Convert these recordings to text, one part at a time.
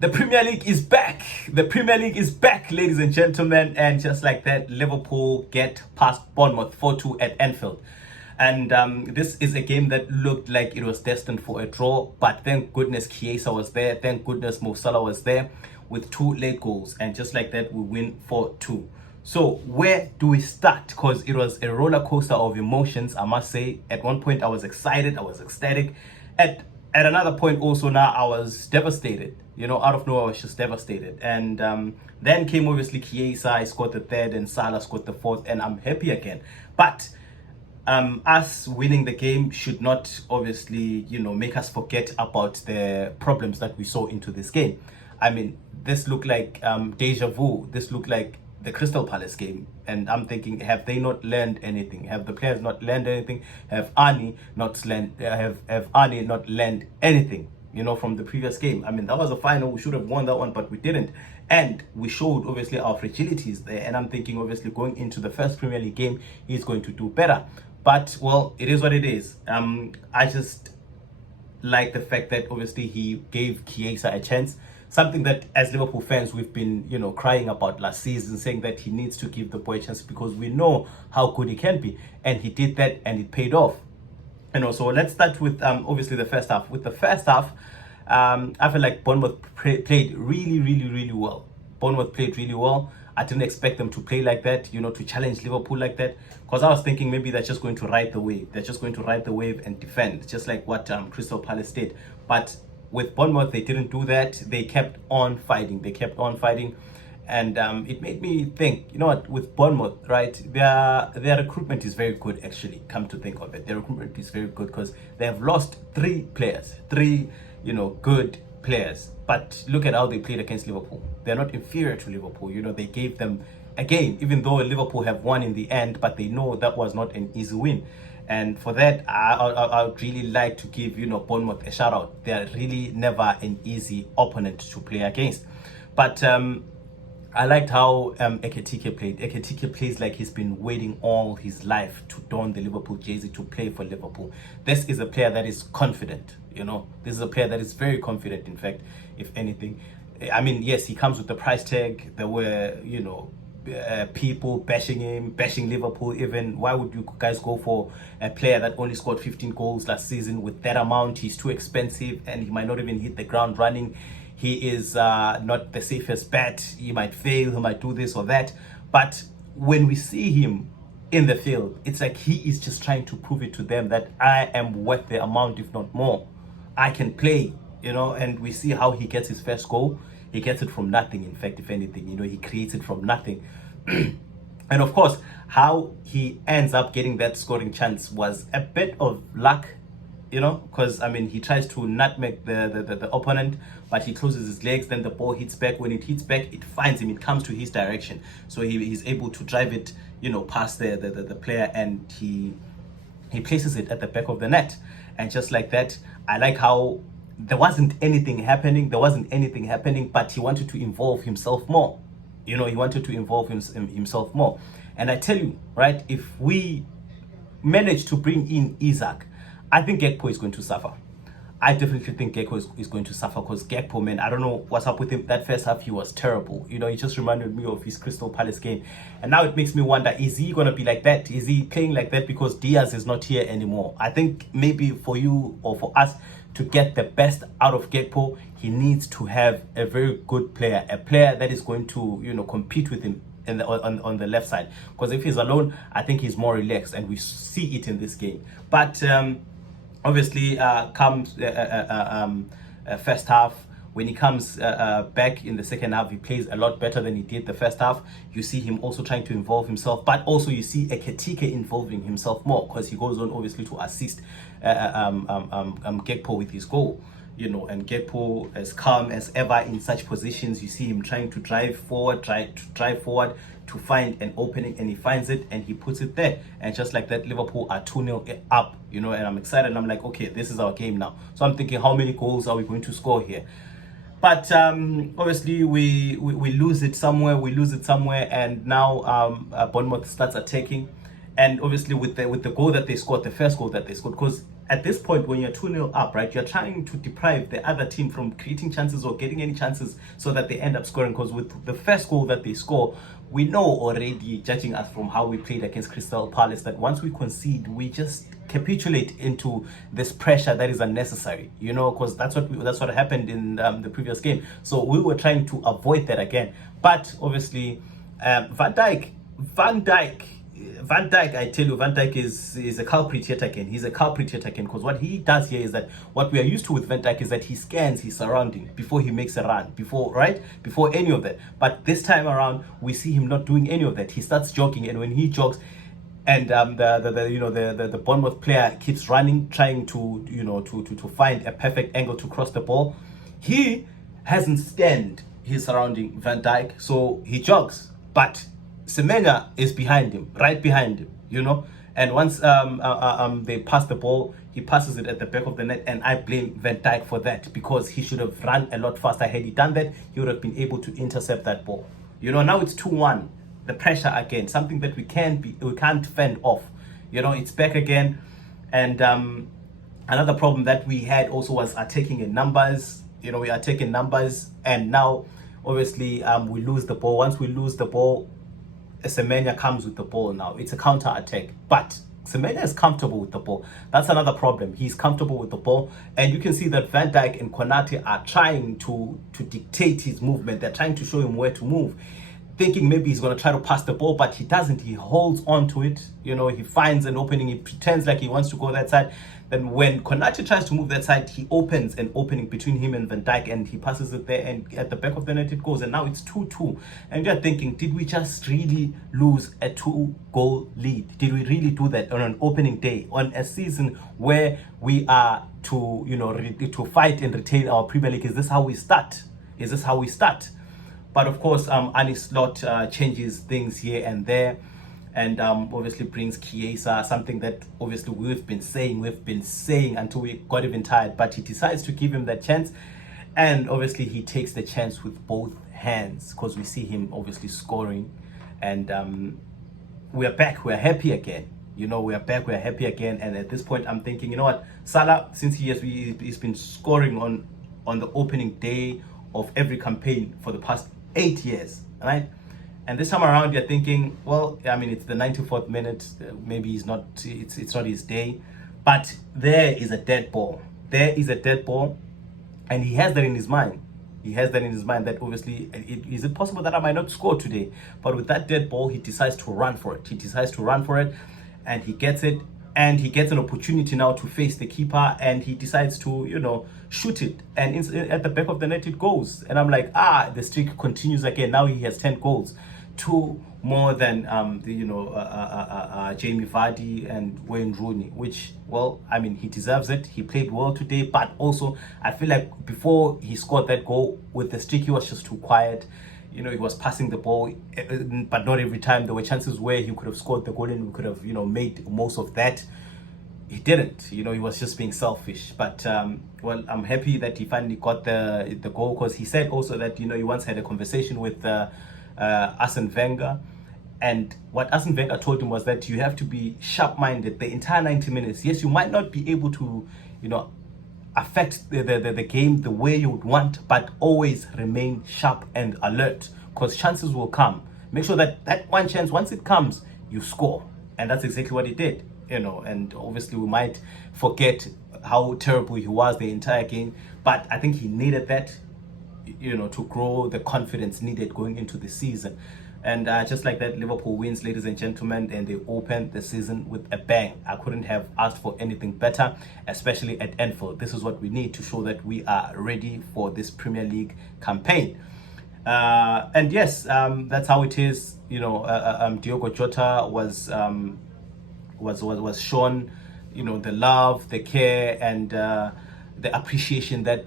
The Premier League is back. The Premier League is back, ladies and gentlemen. And just like that, Liverpool get past Bournemouth 4-2 at Anfield. And this is a game that looked like it was destined for a draw. But thank goodness Chiesa was there. Thank goodness Mo Salah was there with 2 late goals. And just like that, we win 4-2. So where do we start? Because it was a roller coaster of emotions, I must say. At one point, I was excited. I was ecstatic. At another point also now I was devastated. Out of nowhere I was just devastated. And then came obviously Chiesa. I scored the 3rd and Salah scored the 4th, and I'm happy again. But us winning the game should not obviously make us forget about the problems that we saw into this game. I mean, this looked like deja vu. This looked like the Crystal Palace game, and I'm thinking, have they not learned anything? Have the players not learned anything? Have Arnie not learned anything from the previous game? I mean, that was a final. We should have won that one, but we didn't, and we showed obviously our fragilities there. And I'm thinking obviously going into the first Premier League game, he's going to do better. But well, it is what it is. I just like the fact that obviously he gave Chiesa a chance. Something that as Liverpool fans we've been crying about last season, saying that he needs to give the boy a chance because we know how good he can be, and he did that and it paid off. So let's start with obviously the first half. With the first half, I feel like Bournemouth played really well. Bournemouth played really well. I didn't expect them to play like that, to challenge Liverpool like that, because I was thinking maybe they're just going to ride the wave. They're just going to ride the wave and defend, just like what Crystal Palace did. But with Bournemouth, they didn't do that. They kept on fighting. And it made me think, with Bournemouth, right, their recruitment is very good, actually, come to think of it. Their recruitment is very good because they have lost 3 players, 3, good players. But look at how they played against Liverpool. They're not inferior to Liverpool. They gave them a game, even though Liverpool have won in the end, but they know that was not an easy win. And for that, I would really like to give, Bournemouth a shout out. They're really never an easy opponent to play against. But I liked how Ekitike played. Ekitike plays like he's been waiting all his life to don the Liverpool jersey, to play for Liverpool. This is a player that is confident, This is a player that is very confident, in fact, if anything. I mean, yes, he comes with the price tag. There were, people bashing him, bashing Liverpool even. Why would you guys go for a player that only scored 15 goals last season with that amount? He's too expensive and he might not even hit the ground running. He is not the safest bet. He might fail, he might do this or that. But when we see him in the field, it's like he is just trying to prove it to them that I am worth the amount, if not more. I can play, and we see how he gets his first goal. He gets it from nothing, in fact, if anything. He creates it from nothing. And of course, how he ends up getting that scoring chance was a bit of luck, because, I mean, he tries to nutmeg the opponent, but he closes his legs, then the ball hits back. When it hits back, it finds him, it comes to his direction. So he's able to drive it, past the player, and he places it at the back of the net. And just like that, I like how there wasn't anything happening, but he wanted to involve himself more. He wanted to involve himself more. And I tell you, right, if we manage to bring in Isaac, I think Gakpo is going to suffer. I definitely think Gakpo is going to suffer, because Gakpo, man, I don't know what's up with him. That first half, he was terrible. He just reminded me of his Crystal Palace game. And now it makes me wonder, is he going to be like that? Is he playing like that because Diaz is not here anymore? I think maybe for you or for us to get the best out of Gakpo, he needs to have a very good player, a player that is going to, compete with him on the left side. Because if he's alone, I think he's more relaxed, and we see it in this game. But obviously, comes first half. When he comes back in the second half, he plays a lot better than he did the first half. You see him also trying to involve himself, but also you see Ekitike involving himself more, because he goes on obviously to assist Gakpo with his goal. And Gakpo, as calm as ever in such positions, you see him trying to drive forward to find an opening, and he finds it and he puts it there. And just like that, Liverpool are 2-0 up, and I'm excited. And I'm like, okay, this is our game now. So I'm thinking, how many goals are we going to score here? But obviously we lose it somewhere. And now Bournemouth starts attacking. And obviously with the goal that they scored, the first goal that they scored, because at this point, when you're 2-0 up, right, you're trying to deprive the other team from creating chances or getting any chances so that they end up scoring. Because with the first goal that they score, we know already, judging us from how we played against Crystal Palace, that once we concede, we just capitulate into this pressure that is unnecessary, because that's what happened in the previous game. So we were trying to avoid that again. But obviously, Van Dijk, I tell you, Van Dijk is a culprit yet again. He's a culprit yet again, because what he does here is that what we are used to with Van Dijk is that he scans his surrounding before he makes a run, before any of that. But this time around, we see him not doing any of that. He starts jogging, and when he jogs, and the Bournemouth player keeps running, trying to find a perfect angle to cross the ball, he hasn't scanned his surrounding, Van Dijk, so he jogs, but Semenya is behind him, right behind him, and once they pass the ball, he passes it at the back of the net, and I blame Van Dijk for that, because he should have run a lot faster. Had he done that, he would have been able to intercept that ball. Now it's 2-1. The pressure again, something that we can't fend off. It's back again, and another problem that we had also was attacking in numbers. We are taking numbers, and now obviously we lose the ball. Once we lose the ball, Semenya comes with the ball. Now it's a counter attack, but Semenya is comfortable with the ball. That's another problem. He's comfortable with the ball, and you can see that Van Dijk and Konate are trying to dictate his movement. They're trying to show him where to move, thinking maybe he's going to try to pass the ball, but he doesn't. He holds on to it. He finds an opening. He pretends like he wants to go that side. Then when Konate tries to move that side, he opens an opening between him and Van Dijk, and he passes it there, and at the back of the net it goes, and now it's 2-2. And you're thinking, did we just really lose a 2-goal lead? Did we really do that on an opening day, on a season where we are to to fight and retain our Premier League? Is this how we start? But of course, Arne Slot changes things here and there, and obviously brings Chiesa, something that obviously we've been saying until we got even tired. But he decides to give him that chance, and obviously he takes the chance with both hands, because we see him obviously scoring, and we are back. We are happy again. We are back. We are happy again. And at this point, I'm thinking, what, Salah, since he's been scoring on the opening day of every campaign for the past 8 years, right? And this time around, you're thinking, well, I mean, it's the 94th minute. Maybe it's not his day, but there is a dead ball. And he has that in his mind. That obviously, is it possible that I might not score today? But with that dead ball, he decides to run for it. And he gets it. And he gets an opportunity now to face the keeper, and he decides to, shoot it. And at the back of the net, it goes. And I'm like, the streak continues again. Now he has 10 goals, 2 more than Jamie Vardy and Wayne Rooney, which, well, I mean, he deserves it. He played well today, but also I feel like before he scored that goal with the streak, he was just too quiet. He was passing the ball, but not every time. There were chances where he could have scored the goal and we could have, made most of that. He didn't. He was just being selfish. But, well, I'm happy that he finally got the goal, because he said also that, he once had a conversation with Arsene Wenger. And what Arsene Wenger told him was that you have to be sharp-minded the entire 90 minutes. Yes, you might not be able to, affect the game the way you would want, but always remain sharp and alert, because chances will come. Make sure that one chance, once it comes, you score. And that's exactly what he did, and obviously we might forget how terrible he was the entire game, but I think he needed that, to grow the confidence needed going into the season. And just like that, Liverpool wins, ladies and gentlemen, and they open the season with a bang. I couldn't have asked for anything better, especially at Anfield. This is what we need to show that we are ready for this Premier League campaign. And yes, that's how it is. Diogo Jota was shown, the love, the care, and the appreciation that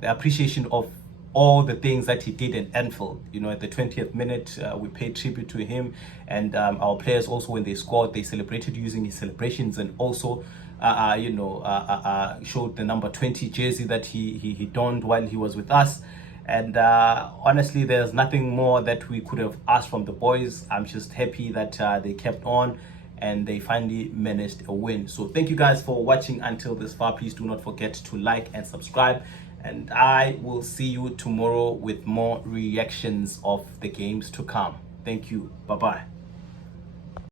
the appreciation of all the things that he did in Anfield. At the 20th minute, we paid tribute to him, and our players also, when they scored, they celebrated using his celebrations, and also showed the number 20 jersey that he donned while he was with us. And honestly, there's nothing more that we could have asked from the boys. I'm just happy that they kept on, and they finally managed a win. So thank you guys for watching until this far. Please do not forget to like and subscribe, and I will see you tomorrow with more reactions of the games to come. Thank you. Bye bye.